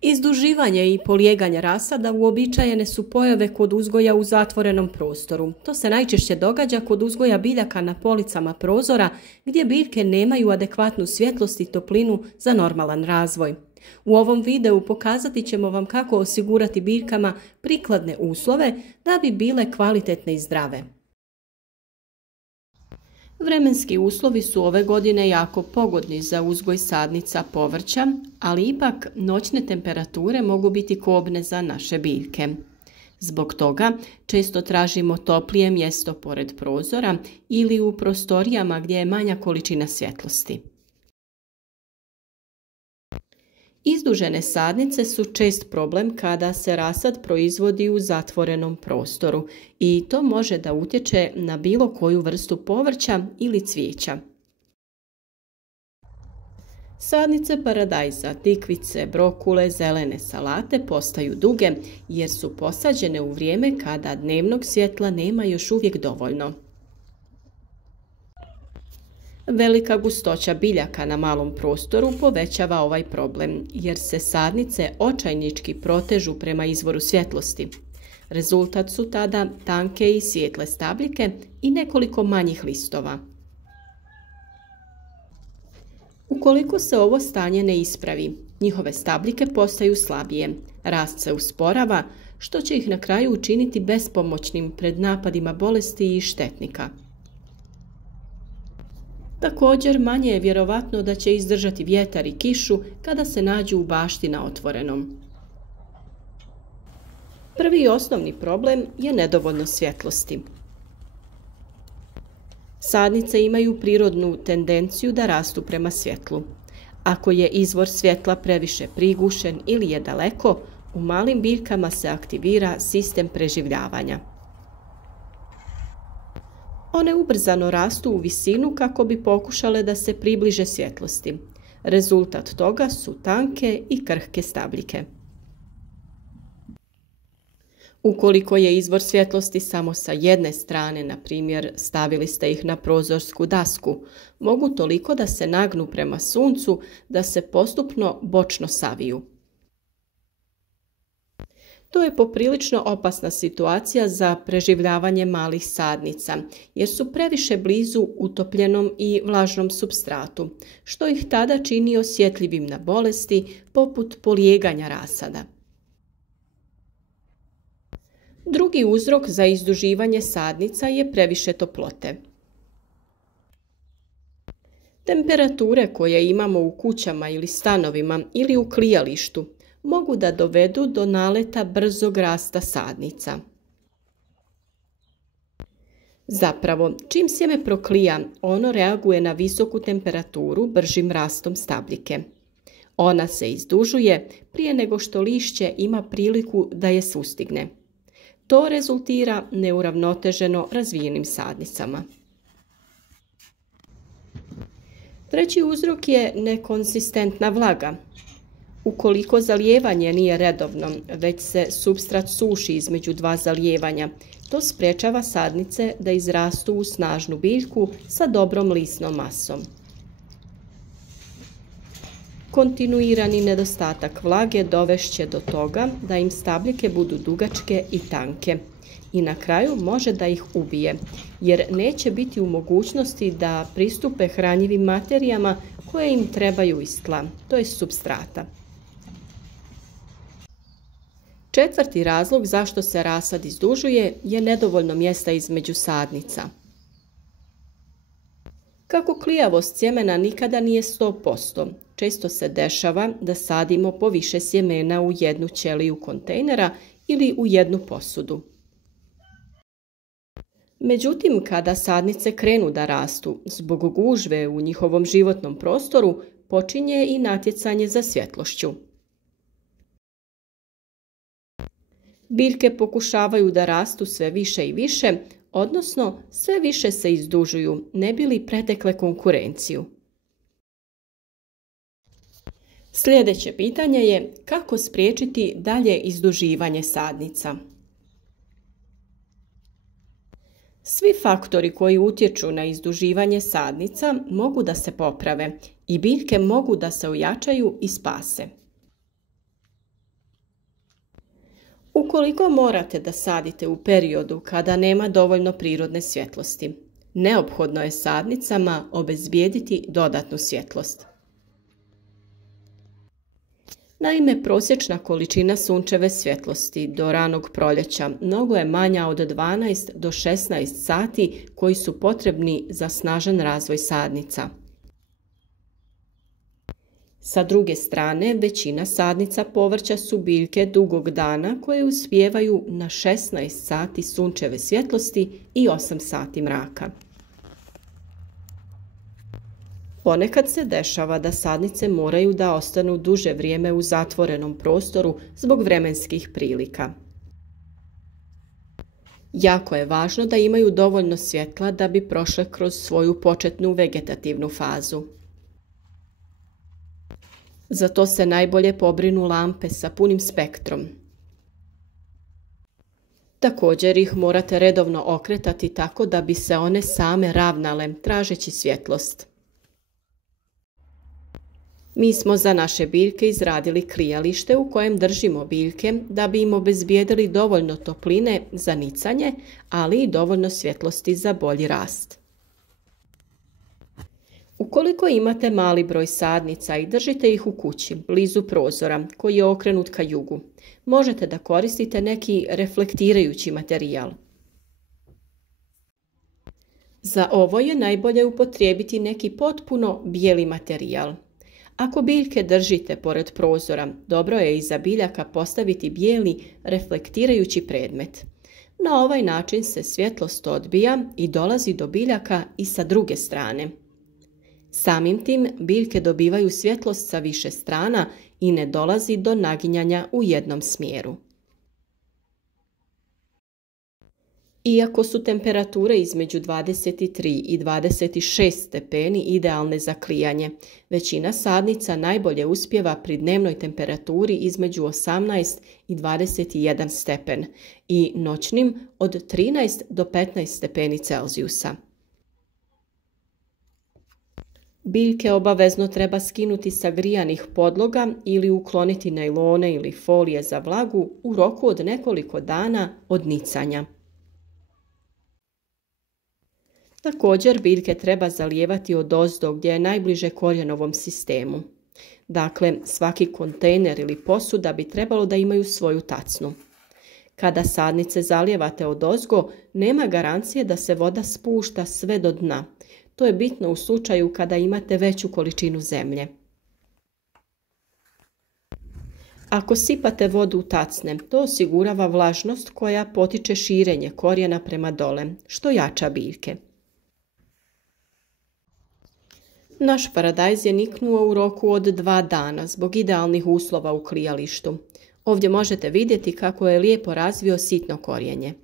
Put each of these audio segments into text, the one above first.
Izduživanje i polijeganje rasada uobičajene su pojave kod uzgoja u zatvorenom prostoru. To se najčešće događa kod uzgoja biljaka na policama prozora gdje biljke nemaju adekvatnu svjetlost i toplinu za normalan razvoj. U ovom videu pokazati ćemo vam kako osigurati biljkama prikladne uslove da bi bile kvalitetne i zdrave. Vremenski uslovi su ove godine jako pogodni za uzgoj sadnica povrća, ali ipak noćne temperature mogu biti kobne za naše biljke. Zbog toga često tražimo toplije mjesto pored prozora ili u prostorijama gdje je manja količina svjetlosti. Izdužene sadnice su čest problem kada se rasad proizvodi u zatvorenom prostoru i to može da utječe na bilo koju vrstu povrća ili cvijeća. Sadnice paradajza, tikvice, brokule, zelene salate postaju duge jer su posađene u vrijeme kada dnevnog svjetla nema još uvijek dovoljno. Velika gustoća biljaka na malom prostoru povećava ovaj problem, jer se sadnice očajnički protežu prema izvoru svjetlosti. Rezultat su tada tanke i svijetle stabljike i nekoliko manjih listova. Ukoliko se ovo stanje ne ispravi, njihove stabljike postaju slabije, rast se usporava, što će ih na kraju učiniti bespomoćnim pred napadima bolesti i štetnika. Također, manje je vjerovatno da će izdržati vjetar i kišu kada se nađu u bašti na otvorenom. Prvi i osnovni problem je nedovoljno svjetlosti. Sadnice imaju prirodnu tendenciju da rastu prema svjetlu. Ako je izvor svjetla previše prigušen ili je daleko, u malim biljkama se aktivira sistem preživljavanja. One ubrzano rastu u visinu kako bi pokušale da se približe svjetlosti. Rezultat toga su tanke i krhke stabljike. Ukoliko je izvor svjetlosti samo sa jedne strane, na primjer stavili ste ih na prozorsku dasku, mogu toliko da se nagnu prema suncu da se postupno bočno saviju. To je poprilično opasna situacija za preživljavanje malih sadnica, jer su previše blizu utopljenom i vlažnom supstratu, što ih tada čini osjetljivim na bolesti poput polijeganja rasada. Drugi uzrok za izduživanje sadnica je previše toplote. Temperature koje imamo u kućama ili stanovima ili u klijalištu mogu da dovedu do naleta brzog rasta sadnica. Zapravo, čim sjeme proklija, ono reaguje na visoku temperaturu bržim rastom stabljike. Ona se izdužuje prije nego što lišće ima priliku da je sustigne. To rezultira neuravnoteženo razvijenim sadnicama. Treći uzrok je nekonsistentna vlaga. Ukoliko zalijevanje nije redovno, već se supstrat suši između dva zalijevanja, to sprečava sadnice da izrastu u snažnu biljku sa dobrom lisnom masom. Kontinuirani nedostatak vlage dovešće do toga da im stabljike budu dugačke i tanke i na kraju može da ih ubije, jer neće biti u mogućnosti da pristupe hranjivim materijama koje im trebaju iz tla, to je supstrata. Četvrti razlog zašto se rasad izdužuje je nedovoljno mjesta između sadnica. Kako klijavost sjemena nikada nije 100%, često se dešava da sadimo po više sjemena u jednu ćeliju kontejnera ili u jednu posudu. Međutim, kada sadnice krenu da rastu, zbog gužve u njihovom životnom prostoru, počinje i natjecanje za svjetlošću. Biljke pokušavaju da rastu sve više i više, odnosno sve više se izdužuju, ne bi li pretekle konkurenciju. Sljedeće pitanje je kako spriječiti dalje izduživanje sadnica. Svi faktori koji utječu na izduživanje sadnica mogu da se poprave i biljke mogu da se ojačaju i spase. Ukoliko morate da sadite u periodu kada nema dovoljno prirodne svjetlosti, neophodno je sadnicama obezbijediti dodatnu svjetlost. Naime, prosječna količina sunčeve svjetlosti do ranog proljeća mnogo je manja od 12 do 16 sati koji su potrebni za snažan razvoj sadnica. Sa druge strane, većina sadnica povrća su biljke dugog dana koje uspijevaju na 16 sati sunčeve svjetlosti i 8 sati mraka. Ponekad se dešava da sadnice moraju da ostanu duže vrijeme u zatvorenom prostoru zbog vremenskih prilika. Jako je važno da imaju dovoljno svjetla da bi prošle kroz svoju početnu vegetativnu fazu. Za to se najbolje pobrinu lampe sa punim spektrom. Također ih morate redovno okretati tako da bi se one same ravnale tražeći svjetlost. Mi smo za naše biljke izradili klijalište u kojem držimo biljke da bi im obezbijedili dovoljno topline za nicanje, ali i dovoljno svjetlosti za bolji rast. Ukoliko imate mali broj sadnica i držite ih u kući, blizu prozora koji je okrenut ka jugu, možete da koristite neki reflektirajući materijal. Za ovo je najbolje upotrijebiti neki potpuno bijeli materijal. Ako biljke držite pored prozora, dobro je iza biljaka postaviti bijeli reflektirajući predmet. Na ovaj način se svjetlost odbija i dolazi do biljaka i sa druge strane. Samim tim biljke dobivaju svjetlost sa više strana i ne dolazi do naginjanja u jednom smjeru. Iako su temperature između 23 i 26 stepeni idealne za klijanje, većina sadnica najbolje uspijeva pri dnevnoj temperaturi između 18 i 21 stepen i noćnim od 13 do 15 stepeni Celzijusa. Biljke obavezno treba skinuti sa grijanih podloga ili ukloniti najlone ili folije za vlagu u roku od nekoliko dana od nicanja. Također biljke treba zalijevati odozdo gdje je najbliže korijenovom sistemu. Dakle, svaki kontejner ili posuda bi trebalo da imaju svoju tacnu. Kada sadnice zalijevate odozgo, nema garancije da se voda spušta sve do dna. To je bitno u slučaju kada imate veću količinu zemlje. Ako sipate vodu u tacne, to osigurava vlažnost koja potiče širenje korijena prema dole, što jača biljke. Naš paradajz je niknuo u roku od 2 dana zbog idealnih uslova u klijalištu. Ovdje možete vidjeti kako je lijepo razvio sitno korijenje.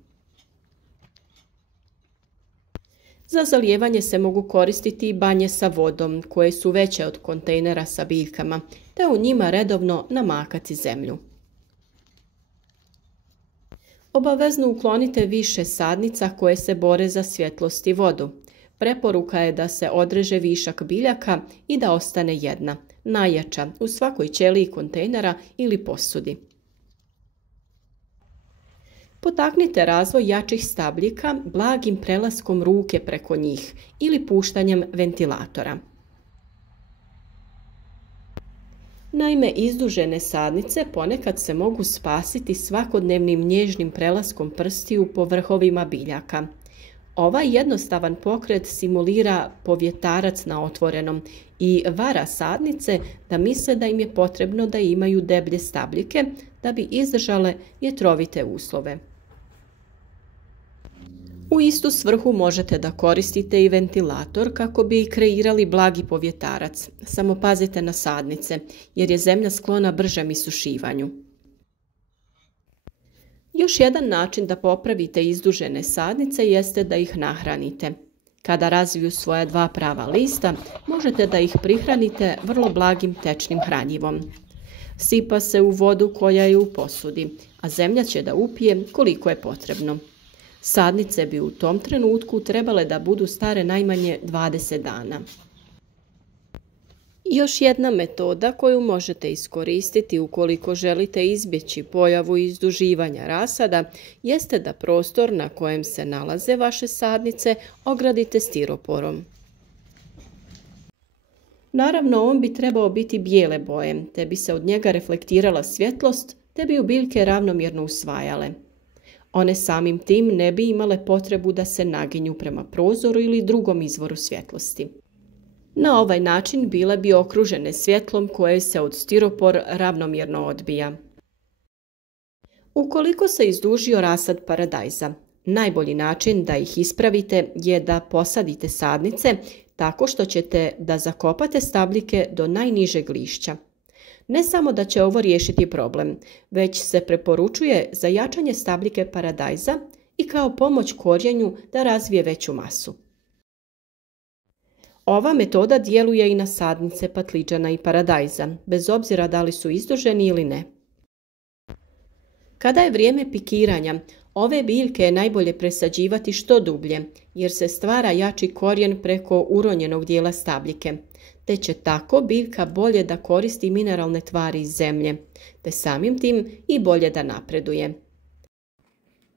Za zalijevanje se mogu koristiti i banje sa vodom koje su veće od kontejnera sa biljkama, te u njima redovno namakati zemlju. Obavezno uklonite više sadnica koje se bore za svjetlost i vodu. Preporuka je da se odreže višak biljaka i da ostane jedna, najjača, u svakoj ćeliji kontejnera ili posudi. Potaknite razvoj jačih stabljika blagim prelaskom ruke preko njih ili puštanjem ventilatora. Naime, izdužene sadnice ponekad se mogu spasiti svakodnevnim nježnim prelaskom prstiju po vrhovima biljaka. Ovaj jednostavan pokret simulira povjetarac na otvorenom i vara sadnice da misle da im je potrebno da imaju deblje stabljike da bi izdržale vjetrovite uslove. U istu svrhu možete da koristite i ventilator kako bi kreirali blagi povjetarac. Samo pazite na sadnice jer je zemlja sklona bržem isušivanju. Još jedan način da popravite izdužene sadnice jeste da ih nahranite. Kada razviju svoja 2 prava lista, možete da ih prihranite vrlo blagim tečnim hranjivom. Sipa se u vodu koja je u posudi, a zemlja će da upije koliko je potrebno. Sadnice bi u tom trenutku trebale da budu stare najmanje 20 dana. Još jedna metoda koju možete iskoristiti ukoliko želite izbjeći pojavu izduživanja rasada jeste da prostor na kojem se nalaze vaše sadnice ogradite stiroporom. Naravno, on bi trebao biti bijele boje, te bi se od njega reflektirala svjetlost, te bi ju biljke ravnomjerno usvajale. One samim tim ne bi imale potrebu da se naginju prema prozoru ili drugom izvoru svjetlosti. Na ovaj način bile bi okružene svjetlom koje se od stiropor ravnomjerno odbija. Ukoliko se izdužio rasad paradajza, najbolji način da ih ispravite je da posadite sadnice tako što ćete da zakopate stabljike do najnižeg lišća. Ne samo da će ovo riješiti problem, već se preporučuje za jačanje stabljike paradajza i kao pomoć korijenju da razvije veću masu. Ova metoda djeluje i na sadnice patliđana i paradajza, bez obzira da li su izduženi ili ne. Kada je vrijeme pikiranja, ove biljke je najbolje presađivati što dublje, jer se stvara jači korijen preko uronjenog dijela stabljike, te će tako biljka bolje da koristi mineralne tvari iz zemlje, te samim tim i bolje da napreduje.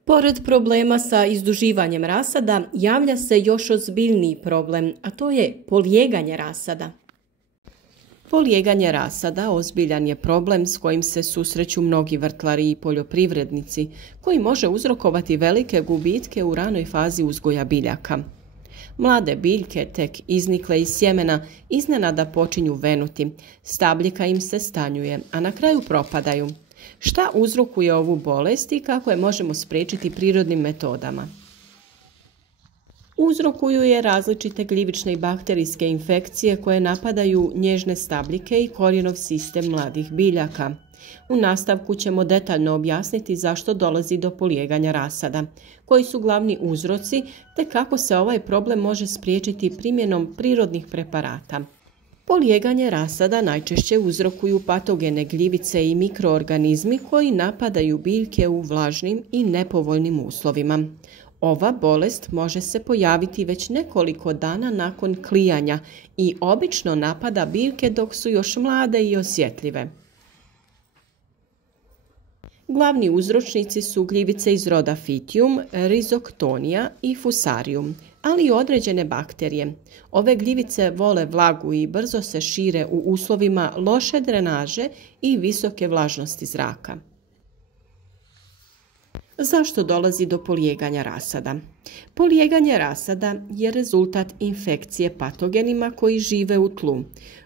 Pored problema sa izduživanjem rasada, javlja se još ozbiljniji problem, a to je polijeganje rasada. Polijeganje rasada ozbiljan je problem s kojim se susreću mnogi vrtlari i poljoprivrednici, koji može uzrokovati velike gubitke u ranoj fazi uzgoja biljaka. Mlade biljke, tek iznikle iz sjemena, iznenada počinju venuti, stabljika im se stanjuje, a na kraju propadaju. Šta uzrokuje ovu bolest i kako je možemo spriječiti prirodnim metodama? Uzrokuju je različite gljivične i bakterijske infekcije koje napadaju nježne stabljike i korijenov sistem mladih biljaka. U nastavku ćemo detaljno objasniti zašto dolazi do polijeganja rasada, koji su glavni uzroci te kako se ovaj problem može spriječiti primjenom prirodnih preparata. Polijeganje rasada najčešće uzrokuju patogene gljivice i mikroorganizmi koji napadaju biljke u vlažnim i nepovoljnim uslovima. Ova bolest može se pojaviti već nekoliko dana nakon klijanja i obično napada biljke dok su još mlade i osjetljive. Glavni uzročnici su gljivice iz roda Phytium, Rhizoctonia i Fusarium, ali i određene bakterije. Ove gljivice vole vlagu i brzo se šire u uslovima loše drenaže i visoke vlažnosti zraka. Zašto dolazi do polijeganja rasada? Polijeganje rasada je rezultat infekcije patogenima koji žive u tlu,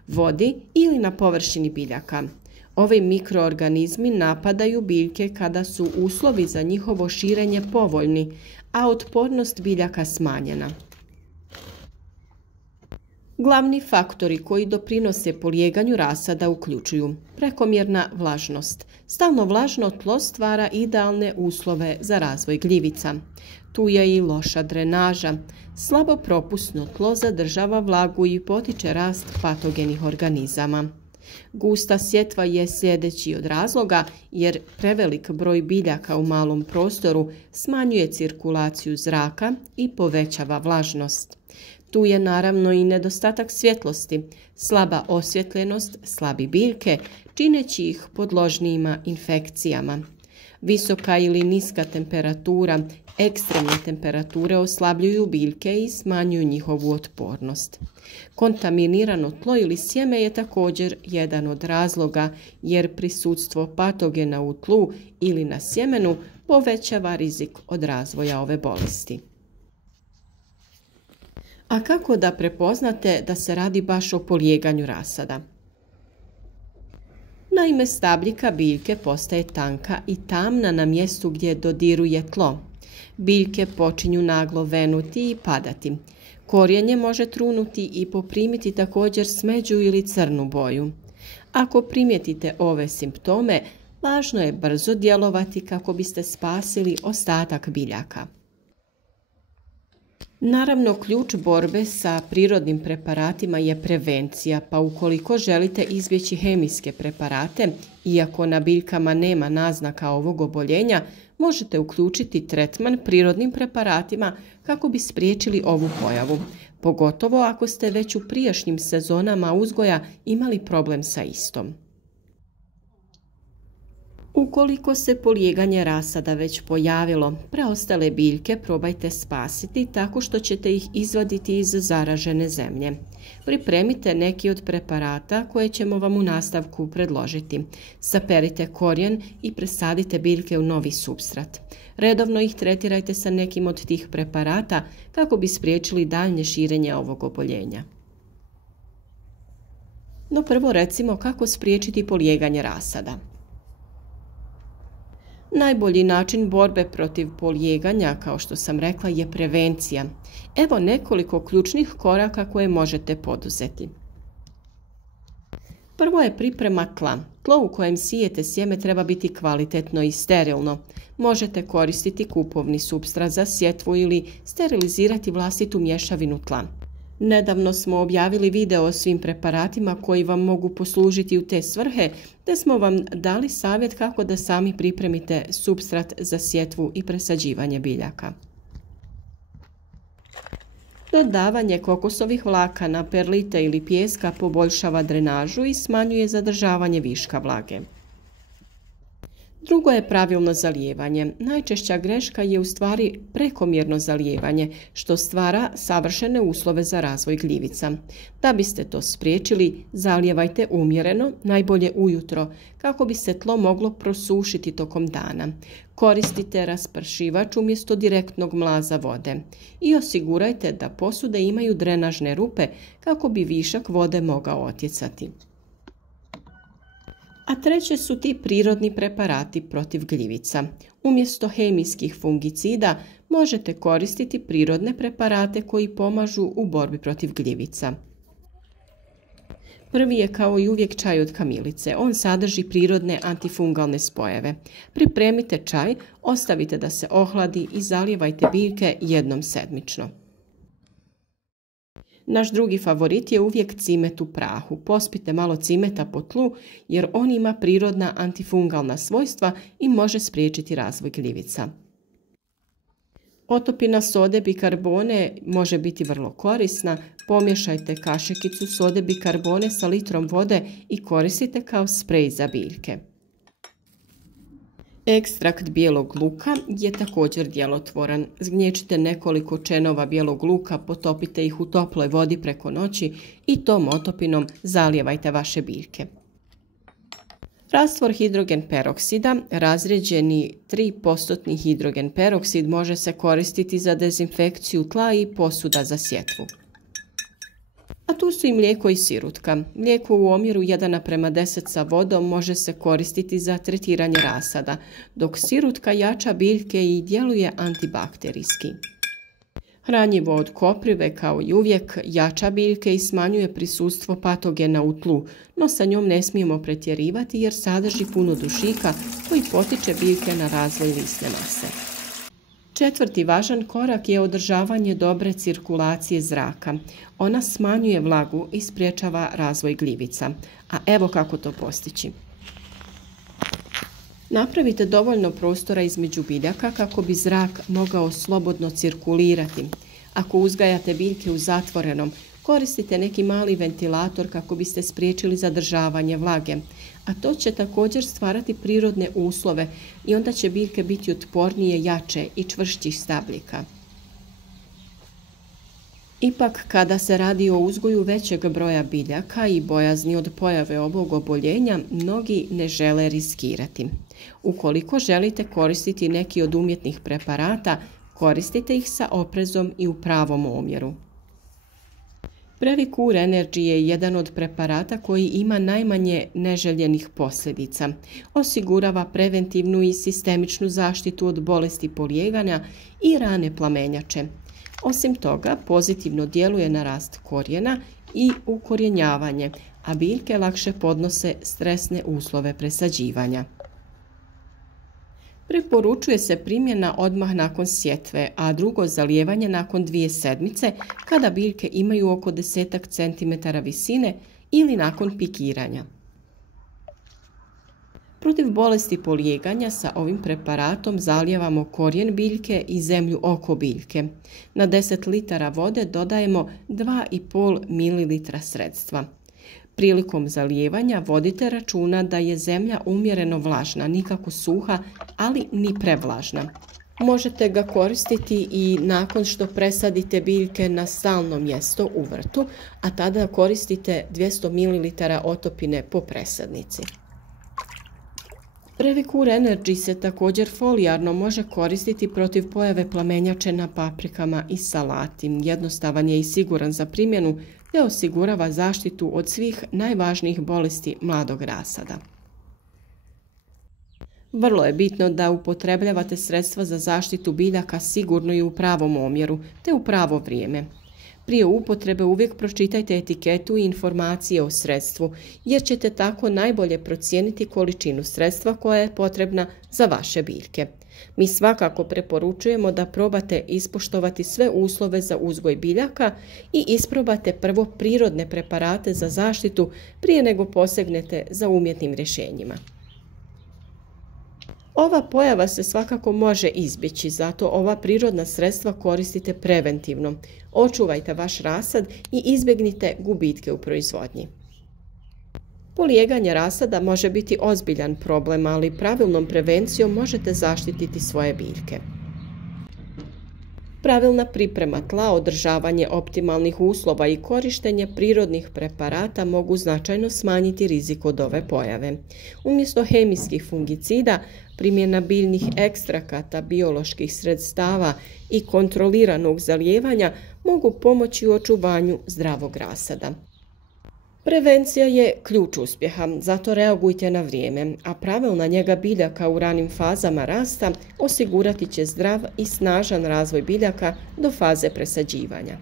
vodi ili na površini biljaka. Ovi mikroorganizmi napadaju biljke kada su uslovi za njihovo širenje povoljni, a otpornost biljaka smanjena. Glavni faktori koji doprinose polijeganju rasada uključuju prekomjerna vlažnost. Stalno vlažno tlo stvara idealne uslove za razvoj gljivica. Tu je i loša drenaža. Slabo propusno tlo zadržava vlagu i potiče rast patogenih organizama. Gusta sjetva je sljedeći od razloga jer prevelik broj biljaka u malom prostoru smanjuje cirkulaciju zraka i povećava vlažnost. Tu je naravno i nedostatak svjetlosti, slaba osvjetljenost, slabi biljke, čineći ih podložnijima infekcijama. Visoka ili niska temperatura, ekstremne temperature oslabljuju biljke i smanjuju njihovu otpornost. Kontaminirano tlo ili sjeme je također jedan od razloga jer prisustvo patogena u tlu ili na sjemenu povećava rizik od razvoja ove bolesti. A kako da prepoznate da se radi baš o polijeganju rasada? Naime, stabljika biljke postaje tanka i tamna na mjestu gdje dodiruje tlo. Biljke počinju naglo venuti i padati. Korijenje može trunuti i poprimiti također smeđu ili crnu boju. Ako primijetite ove simptome, važno je brzo djelovati kako biste spasili ostatak biljaka. Naravno, ključ borbe sa prirodnim preparatima je prevencija, pa ukoliko želite izbjeći hemijske preparate, iako na biljkama nema naznaka ovog oboljenja, možete uključiti tretman prirodnim preparatima kako bi spriječili ovu pojavu. pogotovo ako ste već u prijašnjim sezonama uzgoja imali problem sa istom. Ukoliko se polijeganje rasada već pojavilo, preostale biljke probajte spasiti tako što ćete ih izvaditi iz zaražene zemlje. Pripremite neki od preparata koje ćemo vam u nastavku predložiti. Saperite korijen i presadite biljke u novi supstrat. Redovno ih tretirajte sa nekim od tih preparata kako bi spriječili daljnje širenje ovog oboljenja. No prvo recimo kako spriječiti polijeganje rasada. Najbolji način borbe protiv polijeganja, kao što sam rekla, je prevencija. Evo nekoliko ključnih koraka koje možete poduzeti. Prvo je priprema tla. Tlo u kojem sijete sjeme treba biti kvalitetno i sterilno. Možete koristiti kupovni supstrat za sjetvu ili sterilizirati vlastitu mješavinu tla. Nedavno smo objavili video o svim preparatima koji vam mogu poslužiti u te svrhe, te smo vam dali savjet kako da sami pripremite supstrat za sjetvu i presađivanje biljaka. Dodavanje kokosovih vlakana, perlite ili pijeska poboljšava drenažu i smanjuje zadržavanje viška vlage. Drugo je pravilno zalijevanje. Najčešća greška je u stvari prekomjerno zalijevanje, što stvara savršene uslove za razvoj gljivica. Da biste to spriječili, zalijevajte umjereno, najbolje ujutro, kako bi se tlo moglo prosušiti tokom dana. Koristite raspršivač umjesto direktnog mlaza vode i osigurajte da posude imaju drenažne rupe kako bi višak vode mogao otjecati. A treće su ti prirodni preparati protiv gljivica. Umjesto hemijskih fungicida možete koristiti prirodne preparate koji pomažu u borbi protiv gljivica. Prvi je kao i uvijek čaj od kamilice. On sadrži prirodne antifungalne spojeve. Pripremite čaj, ostavite da se ohladi i zalijevajte biljke jednom sedmično. Naš drugi favorit je uvijek cimet u prahu. Pospite malo cimeta po tlu jer on ima prirodna antifungalna svojstva i može spriječiti razvoj gljivica. Otopina sode bikarbone može biti vrlo korisna. Pomiješajte kašikicu sode bikarbone sa litrom vode i koristite kao sprej za biljke. Ekstrakt bijelog luka je također djelotvoran. Zgnječite nekoliko čenova bijelog luka, potopite ih u toploj vodi preko noći i tom otopinom zalijevajte vaše biljke. Rastvor hidrogen peroksida, razrijeđeni 3% hidrogen peroksid, može se koristiti za dezinfekciju tla i posuda za sjetvu. A tu su i mlijeko i sirutka. Mlijeko u omjeru 1:10 sa vodom može se koristiti za tretiranje rasada, dok sirutka jača biljke i djeluje antibakterijski. Hranjivo od koprive, kao i uvijek, jača biljke i smanjuje prisustvo patogena u tlu, no sa njom ne smijemo pretjerivati jer sadrži puno dušika koji potiče biljke na razvoj lisne mase. Četvrti važan korak je održavanje dobre cirkulacije zraka. Ona smanjuje vlagu i sprječava razvoj gljivica. A evo kako to postići. Napravite dovoljno prostora između biljaka kako bi zrak mogao slobodno cirkulirati. Ako uzgajate biljke u zatvorenom, koristite neki mali ventilator kako biste spriječili zadržavanje vlage, a to će također stvarati prirodne uslove i onda će biljke biti otpornije, jače i čvršćih stabljika. Ipak, kada se radi o uzgoju većeg broja biljaka i bojazni od pojave ovog oboljenja, mnogi ne žele riskirati. Ukoliko želite koristiti neki od umjetnih preparata, koristite ih sa oprezom i u pravom omjeru. Previcur Energy je jedan od preparata koji ima najmanje neželjenih posljedica. Osigurava preventivnu i sistemičnu zaštitu od bolesti polijeganja i rane plamenjače. Osim toga, pozitivno djeluje na rast korijena i ukorjenjavanje, a biljke lakše podnose stresne uslove presađivanja. Preporučuje se primjena odmah nakon sjetve, a drugo zalijevanje nakon 2 sedmice kada biljke imaju oko 10 cm visine ili nakon pikiranja. Protiv bolesti polijeganja sa ovim preparatom zalijevamo korijen biljke i zemlju oko biljke. Na 10 litara vode dodajemo 2,5 ml sredstva. Prilikom zalijevanja vodite računa da je zemlja umjereno vlažna, nikako suha, ali ni prevlažna. Možete ga koristiti i nakon što presadite biljke na stalno mjesto u vrtu, a tada koristite 200 ml otopine po presadnici. Revicur Energy se također folijarno može koristiti protiv pojave plamenjače na paprikama i salati. Jednostavan je i siguran za primjenu te osigurava zaštitu od svih najvažnijih bolesti mladog rasada. Vrlo je bitno da upotrebljavate sredstva za zaštitu biljaka sigurno i u pravom omjeru te u pravo vrijeme. Prije upotrebe uvijek pročitajte etiketu i informacije o sredstvu, jer ćete tako najbolje procijeniti količinu sredstva koja je potrebna za vaše biljke. Mi svakako preporučujemo da probate ispoštovati sve uslove za uzgoj biljaka i isprobate prvo prirodne preparate za zaštitu prije nego posegnete za umjetnim rješenjima. Ova pojava se svakako može izbjeći, zato ova prirodna sredstva koristite preventivno. Očuvajte vaš rasad i izbjegnite gubitke u proizvodnji. Polijeganje rasada može biti ozbiljan problem, ali pravilnom prevencijom možete zaštititi svoje biljke. Pravilna priprema tla, održavanje optimalnih uslova i korištenje prirodnih preparata mogu značajno smanjiti rizik od ove pojave. Umjesto hemijskih fungicida, primjena biljnih ekstrakata, bioloških sredstava i kontroliranog zalijevanja mogu pomoći u očuvanju zdravog rasada. Prevencija je ključ uspjeha, zato reagujte na vrijeme, a pravilna njega biljaka u ranim fazama rasta osigurati će zdrav i snažan razvoj biljaka do faze presađivanja.